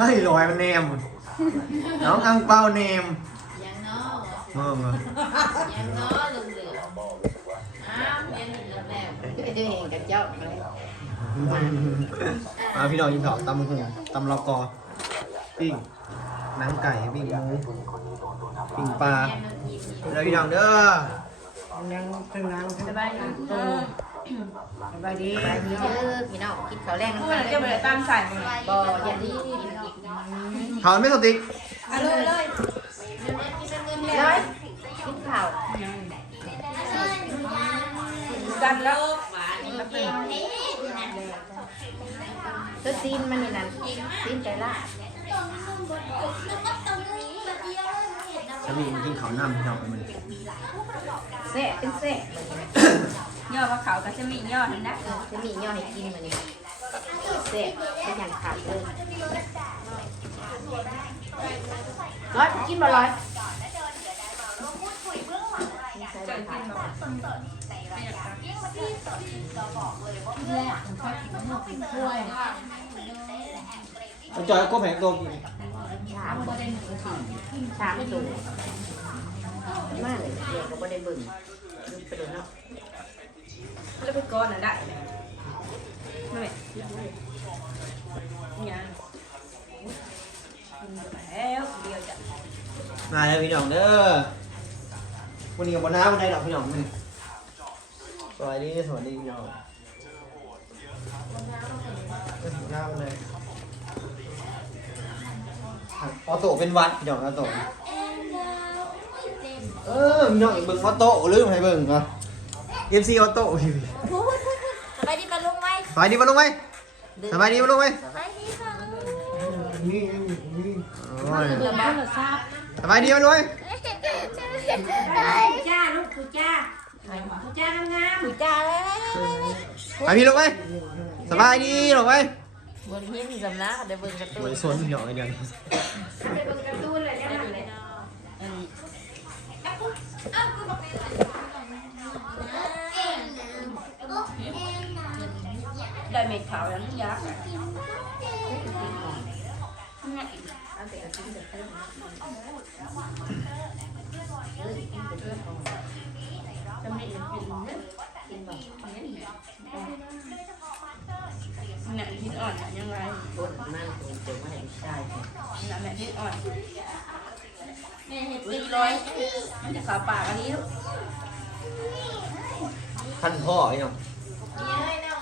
เฮ้ยลอยมันเนม น้องอังเปาเนมยังนาะเออยังเนาะลุงเหลืออ้าวเรียนอีกแล้วแล้วกับเจ้าเลยมาพี่น้องยินถอดตำหูตำลอกอปิ้งหนังไก่ปิ้งหมูปิ้งปลาแม่มันกินเดี๋ยวพี่น้องเด้อยังถึงน้ำสบายดีเออ สบายดีสบายดีเด้อพี่น้องกินข้าวแรงเมื่กัอนจะไปตามใส่มาบ่อย่าดีกินอีกถอนไม่สติ๊กเอาเลยเลยเลยกินข้าวกันแล้วก็ซีนมันนี่นั่นซีนใจละจะมีกินข้าวน้ำพี่น้องมันเซ่เป็นเซ่ ย่อว่าเขาก็จะมีย่อเห็นนะจะมีย่อให้กินมันนี่เซ่เป็นอย่างขาดเลยร้อยกินบ่ร้อยเจอกินแบบมันจอยก็แผงตัวกินสามสามสูงมากเลยเด็กก็ไม่ได้เบิ่งไปดูเนาะ แล้วไปก้อนน่ะได้ไม่ยังแล้วเดียวจะมาแล้วพี่น้องเด้อวันนี้กับบน้าวันใดดอกพี่น้องมันสวัสดีสวัสดีพี่น้องหน้าวันใดออโต้เป็นวัดพี่น้องออโต้เออพี่น้องอีกเบิ่งออโต้ลืมให้เบิ่งเห รอ MC ออโต้พี่สบายดีมาลุงไหมสบายดีมาลงไหมสบายดีมาลงไหมสบายดีค่ะโอ้ยเดี๋ยวมาสบายดีมาลงไหมจ้าลูกคือจ้าจ้างามคุยจ้าเลยไปพี่ลงไหมสบายดีลงไหมบนหิ้งสำนักเดี๋ยวเบิ่งกระตุ้โอ้นยสวนพี่น้องไอ้เดียว ได้เม็ดขาวแล้วนี่ยักษ์เนี่ยพิษอ่อนยังไงคนนั่งตัวเจ๋งมาเห็นชายเนี่ยแม่พิษอ่อนเนี่ยเห็ดตีร้อยมันจะขาปากอันนี้ลูกท่านพ่อไอ้น้อง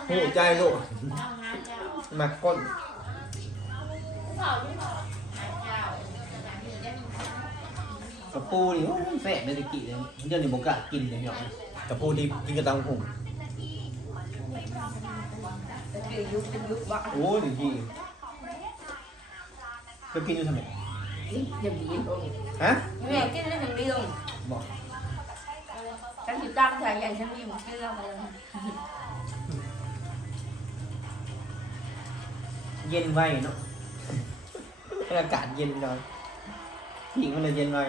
หูใจลูกมาก้นกระปูนี่โอ้ยแฝงในตะกี้เลยเดี๋ยวนี้บอกกล้ากินเลยพี่น้องกระปูที่กินกระตังหุ่งแต่คือยุบเป็นยุบวะโอ้ยจริงก็กินอยู่ทำไมเดี๋ยวบีบโอ้ยฮะแม่กินได้หนึ่งเดียวบอกฉันอยู่ตั้งใจใหญ่ฉันมีหมดเกลือมาเลย เย็นไวเนาะให้อากาศเย็นหน่อยหญิงมันเลยเย็นหน่อย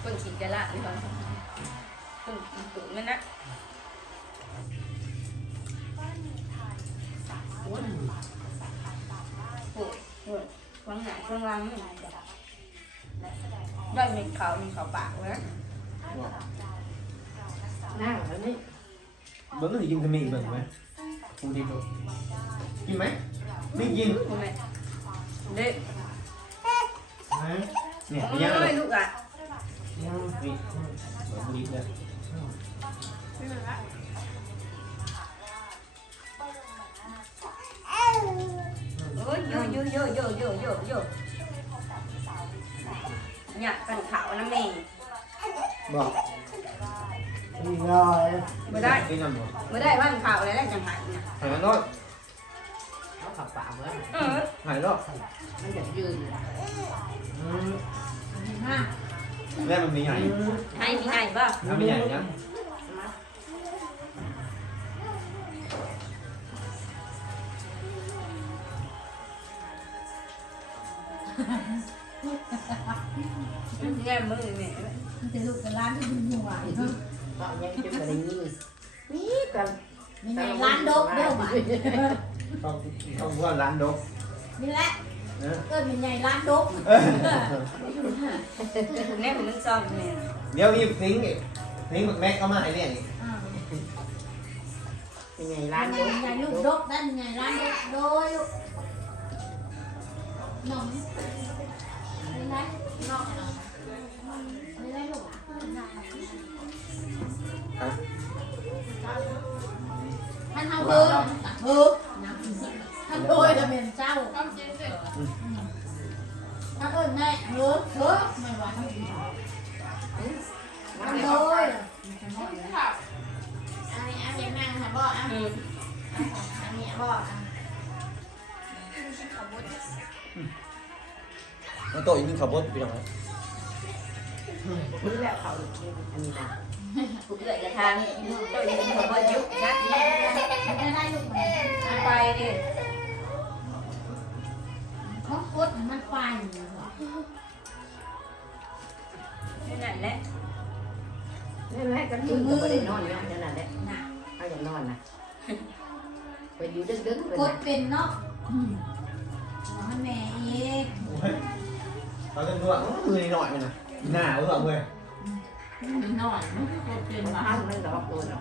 เปิดขีดกระละนี่ก่อนตุ่มตุ่มนั่นนะโอ้โหฟังหนาฟังรังได้มีเขามีเขาปากนะบอกนั่งแล้วนี่เบิ้งสิกินขมิ้นเบิ้งไหมกูดีดูกิน ไหมไม่กินคุณแม่เด็กเนี่ยโอ้เป็นยังไงยลูกอะนี่เบิ้งกู ดีเลยโอ้ยโยโยโยโยโยโยโยเนี่ยกันขาวนะแม่บอกอีกหน่อยไม่ได้ กินกันหมดไม่ได้ว่าขาวอะไรแล้วจังหายเนี่ยหายน้อยเขาขับป่าเมื่อเออหายรอบมันจะยืนแม่มันมีใหญ่ให้มีไงบ้างถ้าไม่ใหญ่นะแง่มือแม่จะลูกกับร้านที่อยู่หวานก็ยังจะไม่ได้ยินนี่กันมีไงร้านดกเด้อบ่ต้องต้องว่าร้านดกนี่แหละนะเกิดเป็นใหญ่ร้าน ดกเออแม่ผมนึกซ้อมแม่เดี๋ยวอีพิงอีกพิงบักแม็กก็มาให้เรียกอีกอ่าเป็นไง มาโตอีกนึงขับรถไปหน่อยนี่แหละเขาอันนี้นะกูเกิดกระทางเจ้าอยู่ในขบวนยุคนะไม่ได้ลูกมันไปดิเขาโคตรมันไฟอยู่เหรอนั่นแหละนี่แหละก็คือก็ไม่ได้นอนนะขนาดนี้น่ะเอาอย่างนอนนะไปอยู่ดึกๆไปโคตรนะเป็นเนาะ อืมเอาให้แม่อีกเราจะดูว่ามือหน่อยมันนะหน้าเขาบอกเลยหน่อยมันโคตรเป็นมามาห้ามไม่ดอกตัวเนา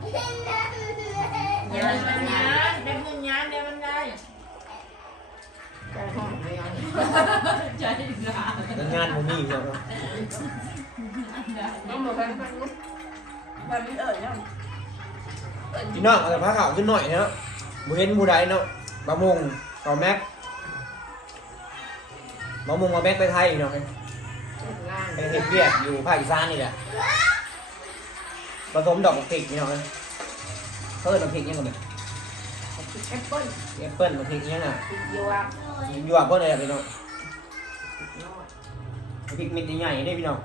ะยานมันยานได้เงินยานได้มันได้ใจห้องไม่ยอมใจร้าแล้วงานผมมีอยู่แล้วน้องบอกกันพันลุกพันไม่เอ่ยเนาะเอ่ยพี่น้องเอาแต่ผ้าขาวขึ้นหน่อยเนาะบุเห็นบูไดเนาะบะมงต่อแม็กบะมงมาแม็กไปไทยเนาะงานไปเฮ็ดเวียกอยู่ภาคอีสานนี่แหละผสมดอกพริกนี่เนาะเพิ่นดอกพริกยังไงแอปเปิ้ลแอปเปิ้ลดอกพริกยังอะติดยวกอยู่อะเพิ่นเลยพี่น้องพริกเม็ดใหญ่ๆได้พี่น้อง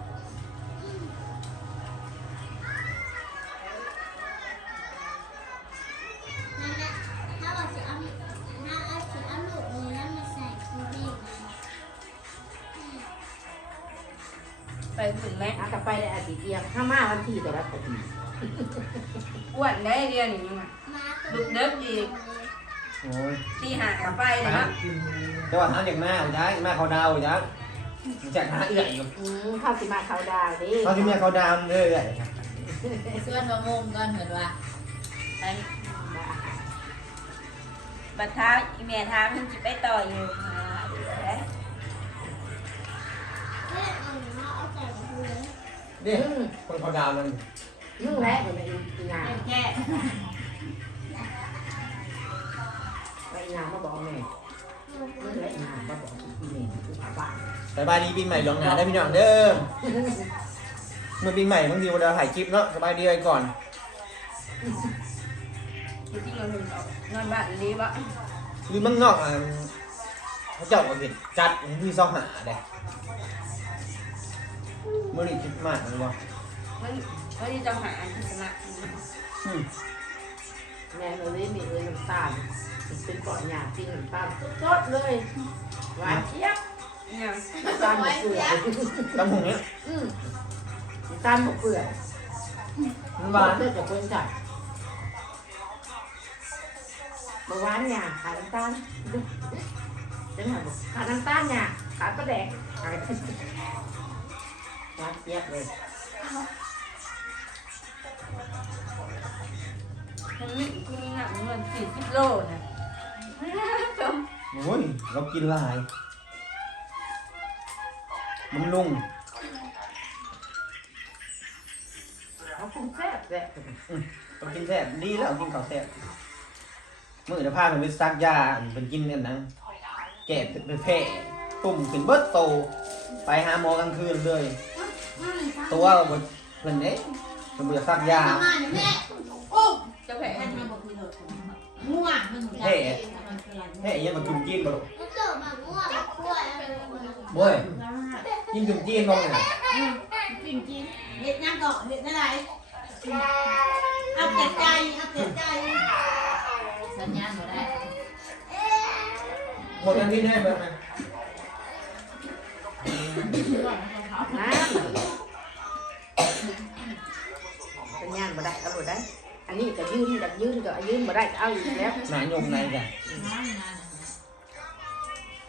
ลับไปได้อาทิตย์เดียวถ้ามาวันที่แต่ละอาทิตย์อ้วนได้เรียนอย่างนี้มามาลุกเด็กอีกโอ้ยตีหากลับไปเลยนะแต่ว่าหาเด็กมาเอาจ้ามาเขาดาวจ้าแจกหาเอื้อยอยู่อืมเข้าสิมาเขาดาวดิเขาที่เมียเขาดาวเรื่อยเพื่อนมางมกันเหมือนว่าอันบัดท้าอีเมียท้ามันจะไปต่ออยู่มาเดี๋ยวนะเนี่คนเขาดาวนั่นนึ่งแล้วไปอีงานแก่ไปอีงานมาบอกแม่นึ่งแล้วอีงานมาบอกอีเมลที่ถามว่าสบายดีปีใหม่ลวงหน้าได้พี่น้องเด้อเมื่อปีใหม่บางทีเวลาถ่ายคลิปเนาะสบายดีไปก่อนจริงๆเราถึงเอานอนบ้านนี้วะหรือเมืองนอกอะเขาเจ้าก็เห็นจัดที่ซอกหาได้เมื่อนี้คิดมากเลยว่ามันมันจะหาอันที่ชนะอืมแม่เราเลยมีเอ้ยน้ำตาลเป็นก่อนหยาจริงน้ำตาลสดเลยหวานเจี๊ยบเนี่ยน้ำตาลหมกเปลือกตำหงเนี้ยอืมน้ำตาลหมกเปลือกมันหวานเลือดจากคนจัดเมื่อวานเนี่ยขายน้ำตาลจังหวะบอกขายน้ำตาลเนี่ยขายปลาแดกขาย หวานเจี๊ยบเลยมันมีคือมีหนักเงินสี่สิบโลนะจมโอ้ยเรากินหลาย มันลุงเขาคุ้มแซ่บแซ่บเรากินแซ่บดีแล้วกินข้าวแซ่บมื่อเดี๋ยวพามันไปซักยาเป็นกินกันนั้นแก่เป็นแผลตุ่มขึ้นเบิดโต ไปหาหมอกลางคืนเลย ตัวมันเพิ่นเด้มันบ่อยากซักยาทำงานเนี่ยแม่โอ้เจ้าแผลท่านทำบอกคือหลดง่วงมันหัวใจแท้ยังมากินจีนบ่ลูกแล้วเจอมาง่วงกล้วยอะไรแบบนี้เว้ยกินกินจีนบ่เนี่ยจริงจริงเห็ดยังก่อเห็ดอะไรเอาแต่ใจเอาแต่ใจสัญญาณหมดได้หมดกันที่แน่เบิ่งนะน้ำ ย่านมาได้เอาหมดได้ อันนี้ก็ยืนแต่ยืนก็ยืนมาได้ก็เอาอีกแล้วหนายงในกันน้ำนาน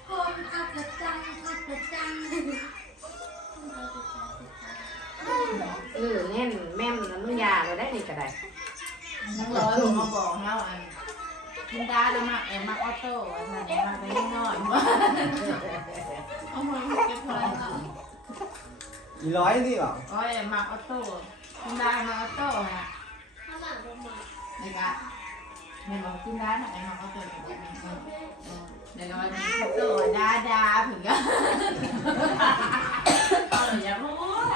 คนอัศจรรย์อัศจรรย์เออแน่นแม่นน้ำยาเราได้นี่ก็ได้น้องร้อยผมมาบอกเฮาอันกินดาแล้วมาเอ็มมาออโต้อันนั้นมาไปนิดหน่อยว่าเอามาเก็บพลังเนาะอีร้อยนี่เปล่าโอ้ยมาออโต้ กินดามาออโต้ฮะถ้าหมากบ่มานี่ก็ไม่บอกกินดาหน่อยมาออโต้เดี๋ยวเราไปออโต้ดาดาถึงก็เอาเลยอย่าพูดเ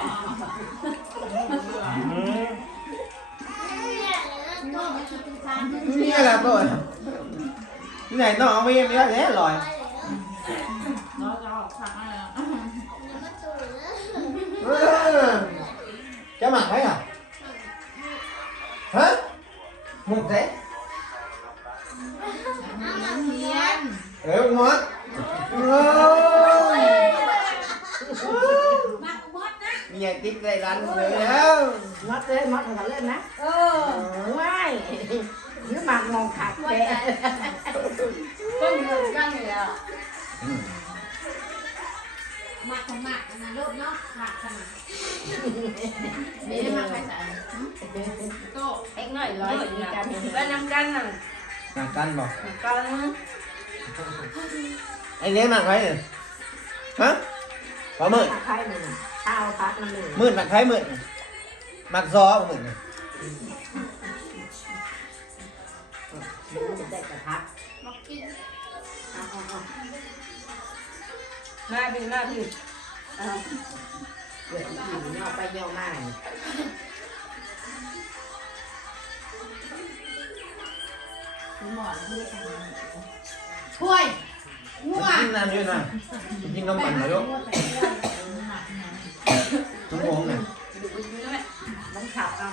นี่ยก็มาคิดถึงการเดินนี่แหละตัวที่ไหนน้องเอาไปยังไม่ได้แล้วลอยเราจะออกทางอะไร เออ จะหมักไหมอะฮะหมดเด้เทียนเออหมดโอ้ยมาบดนะ มีไอ้ติ๊กได้รันเลยแล้วมักันเล่นออไม่หมากมองขากนเดือนกันเลยอะมาของหมากนะลูกเนาะขาดขนาดนี่มาใครใส่โตเอ็กหน่อยร้อยอยู่นแล้วน้ำกันน่ะหนักกันบอกกันไอ้เลี้ยงหนักไว้เนี่ยฮะปลาหมึกใครหนึ่งข้าวพักน้ำหนึ่งหมื่นหนักไทยหมื่นหมักซอหมื่นมันจะได้กระทักมากิน มาพี่มาพี่เดี๋ยวอีกย่อไปย่อมาหมอนเพื่อช่วยงัวกินน้ำเยอะหน่อยกินน้ำมันหน่อยลูกทุกโมงเนี่ยมันขับเอา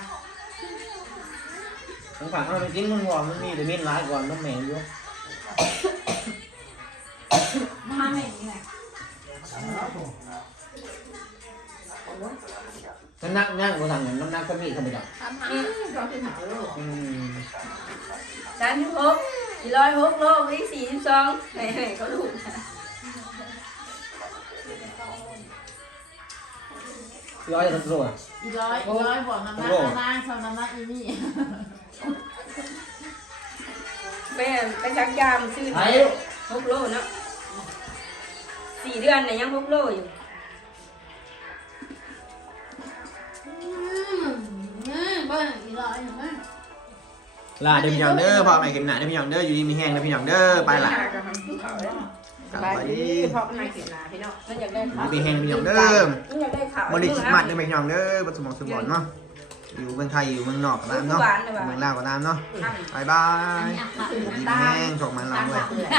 ทั้งฝั่งเอาไปกินมันหัวมันมีแต่มีร้ายกว่าน้ำแมงอยู่มาไม่ไง น้ำหนักย่างกว่าทางนั้นน้ำหนักก็มีธรรมดาก็คือหาลูกอืมสามสิบหกสี่ร้อยหกโลวิ่งสี่สิบสองให้ให้เขาลูกร้อยสักโลอะอีร้อยอีร้อยบอกน้ำหนักนางชาวน้ำหนักอีนี่ไปไปชักยามซื้อไอ้ลูกหกโลเนาะ สี่เดือนเนี่ยยังหกโลอยู่เบิ้งอีร้อยเบิ้งลาเดี๋ยวพี่น้องเด้อพอใหม่เข็มหนาเดี๋ยวพี่น้องเด้ออยู่ดีมีแห้งเดี๋ยวพี่น้องเด้อไปละกลับไปไปดีดีเพราะมันกินนาพี่น้องมันอยากได้อยู่ข่าวดีมีแห้งพี่น้องเด้อมันอยากได้ข่าวบริสุทธิ์มัดเด้อพี่น้องเด้อบนสมองสมบัติเนาะอยู่เมืองไทยอยู่เมืองนอกก็ตามเนาะเมืองลาวก็ตามเนาะบายบายอักขระอยู่ดีมีแห้งโชคมันเราตั้งเลหลัยกเลย